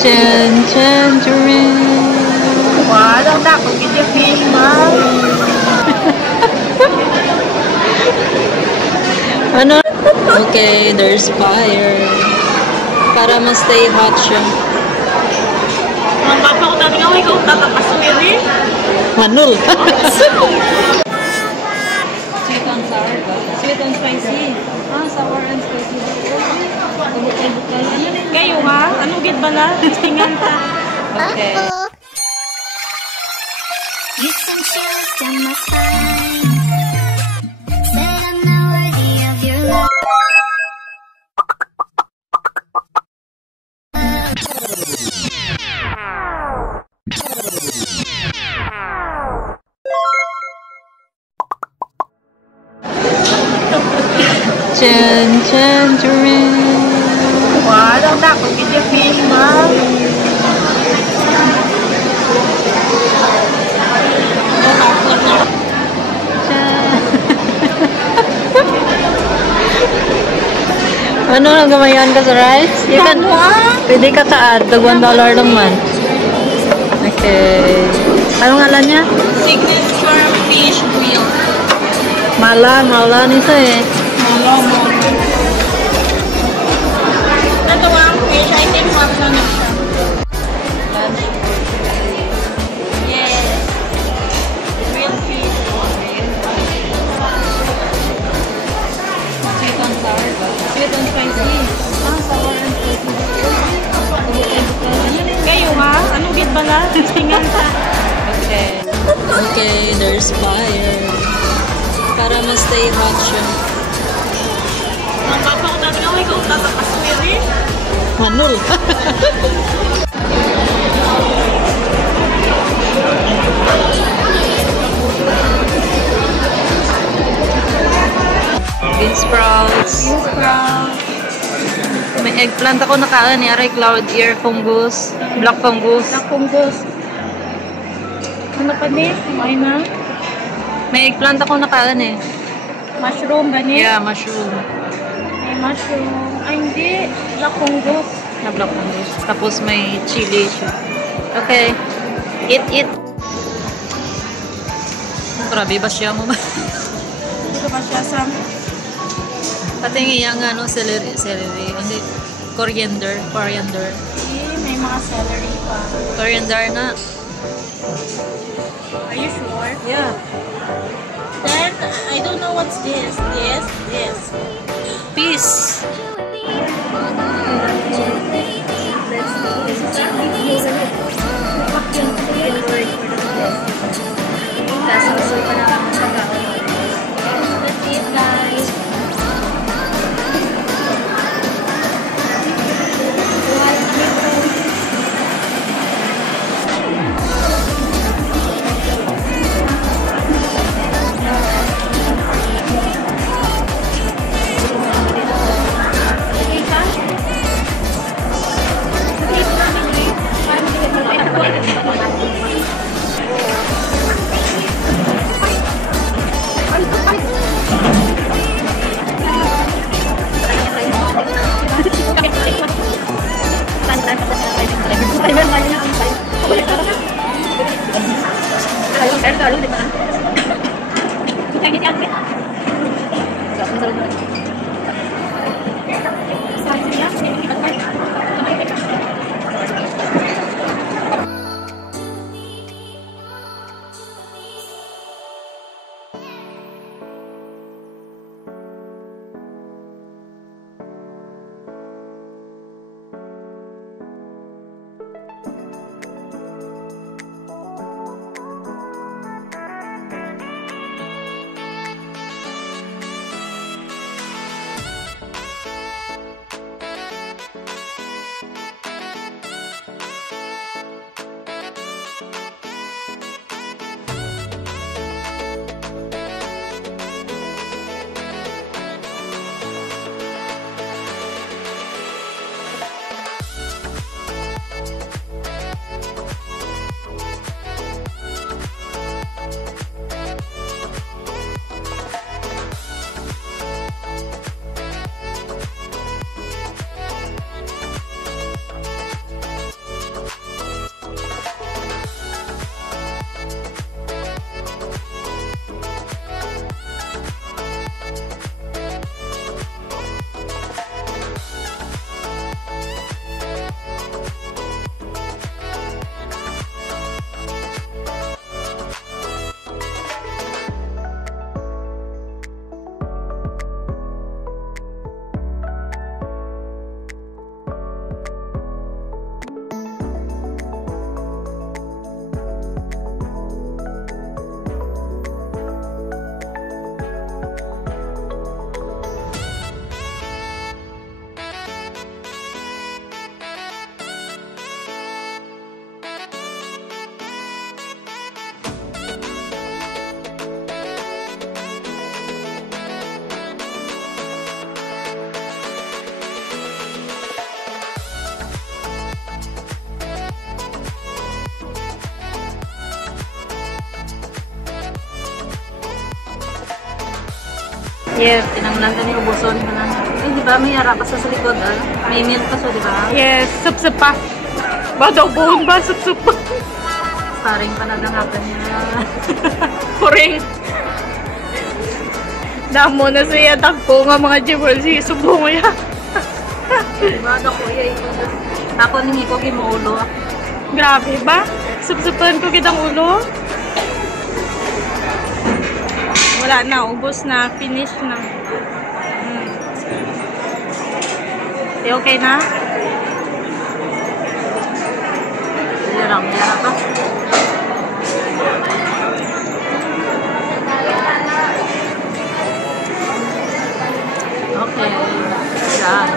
Tangerine. Wow, ang dako gid fish, ma'am. Ano? Okay, there's fire. Para ma-stay hot siya. Ang papa ko dati nga ikaw tatapaswiri. Manul. Sweet and sour ba? Sweet and spicy. Ah, sour and spicy. Bukal-bukal. Kayo ha? Ano gid bala? Tingan ta. Okay. You sent chills down my spine. Said I'm not worthy of your love. Tangerine. Wow, ang dako gid fish, ma'am. Ano nang gamayan ka sa rice? You can, pwede ka ka-add. Tag $1 lang man. Okay. Anong ngalan niya? Signature fish grill. Mala nito eh. Ito ang fish, I think hot na siya. Yes. Real fish. Sweet and sour ba? Sweet and spicy. Ah, sour and spicy. Kayo ha? Ano gid bala? Tingan ta. Okay. Okay, there's fire. Para ma-stay hot siya. Ang papa ko dati nga ikaw tatapaswiri. Manul. Bean sprouts. May eggplant ako nakaan ni Aray Cloud Ear Fungus. Black fungus. Nakunggos. Ano pa ni? Kumain na? May eggplant ako nakaan eh. Mushroom ba ni? Yeah, mushroom. May mushroom. Ay, hindi. Nakunggos. Na black fungus. Tapos may chili siya. Okay. Eat. Grabe ba siya mo ba? Dito ba siya sa... Pati yung ano, celery. Hindi, coriander. May mga celery pa. Coriander na. Are you sure? Yeah. Then, I don't know what's this. This. Peace. That's it, guys. Yes. Tinanglan ka ni ubuson ka na. Eh, di ba? May harap pa sa likod, ah. May milk pa siya, di ba? Yes. Sup-sup pa. Ba daw buhon ba? Sup-sup pa. Starring pa na dangapan niya. Kuring. Damo na siya. Tagpo nga mga jibol. Sige, subo mo yan. Diba? Ako, kuya, ito na. Ako, ningi ko, gimuulo. Grabe ba? Sup-supan ko kitang ulo. Wala na. Ubos na. Finish na. Okay na? Yarang pa. Okay. Yan.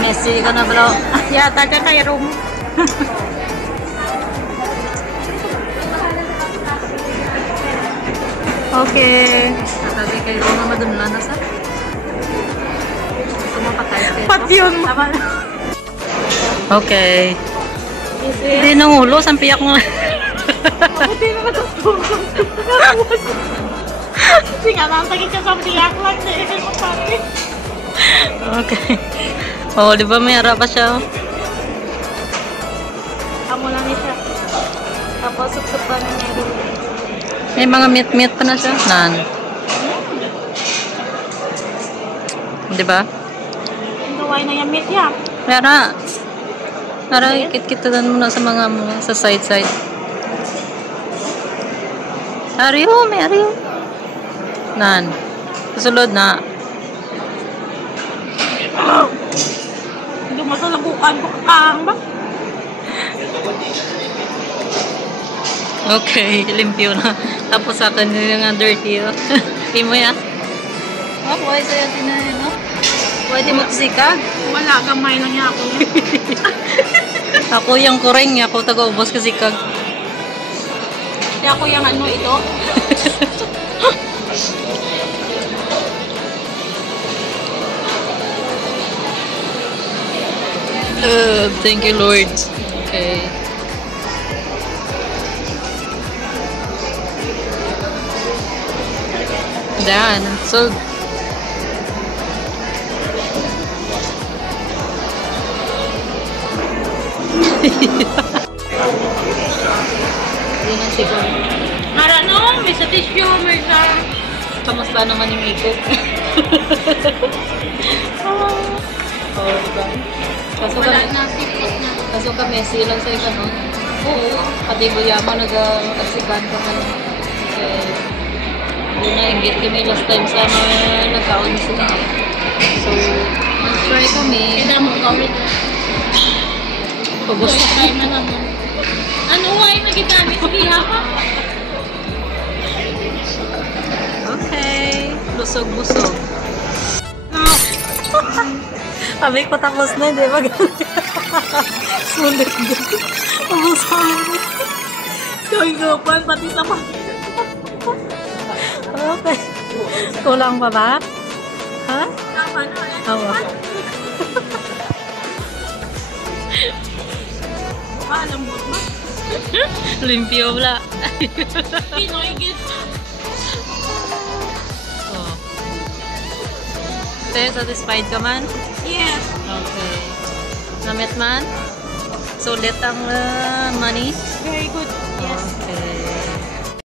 Messi ka na, bro. Yata ka kay room. Okay. Natagi kay Roma madunlan na sa. Gusto mo patay kayo? Pat yun. Tama na. Okay. Hindi nang ulo, sampiyak mo. Hindi na matutulog. Hindi nga nantagin ka sa biyak lang. Hindi mo pati. Okay. Oh, di ba may harap pa siya? Amo lang siya. Tapos sup-sup pa na meron. May mga meat pa na siya. Nan. Di ba? Ang gaway na yung meat yan. Mera. Mera, ikit-kitadan mo na sa mga sa side-side. Ariyo, may ariyo. Nan. Susunod na. Hindi mo sa labukan ko kakang ba? Okay, limpyo na. Tapos sa akin yung dirty. Oh. Imo ya. Oh, buhay sa'yo tinahin, no? Pwede mo sikag. Wala, gamay lang niya ako. Ako yung kureng, ako taga-ubos kasi kag. Kaya ako yung ano ito. Thank you, Lord. Okay. Done. So, yun ang siguro. Mara no, may sa tissue, may sa... Kamusta naman yung ikot? Oh, diba? Kaso Wala kami, na, sikot na. kaso kami, silang sa iba, no? Oo. Pati Buyama nag-asikan ka ka. Yun na, ingit kami last time sa nagkaon sila. So, try kami. Kailangan mo gawin. Pagos Gusto tayo na naman. Ano ay nagigamit? Sige ha pa. Okay. Busog-busog. Sabi ko tapos na, di ba? Sulit din. Tapos kami. Gawin gapan, pati sa mga. Okay. Kulang pa ba? Ha? Tama na. Awa. Alam mo ba? Limpyo wala. Pinoy git. Oh. Te, satisfied ka man? Yes. Okay. Namit man? Sulit ang money? Very good.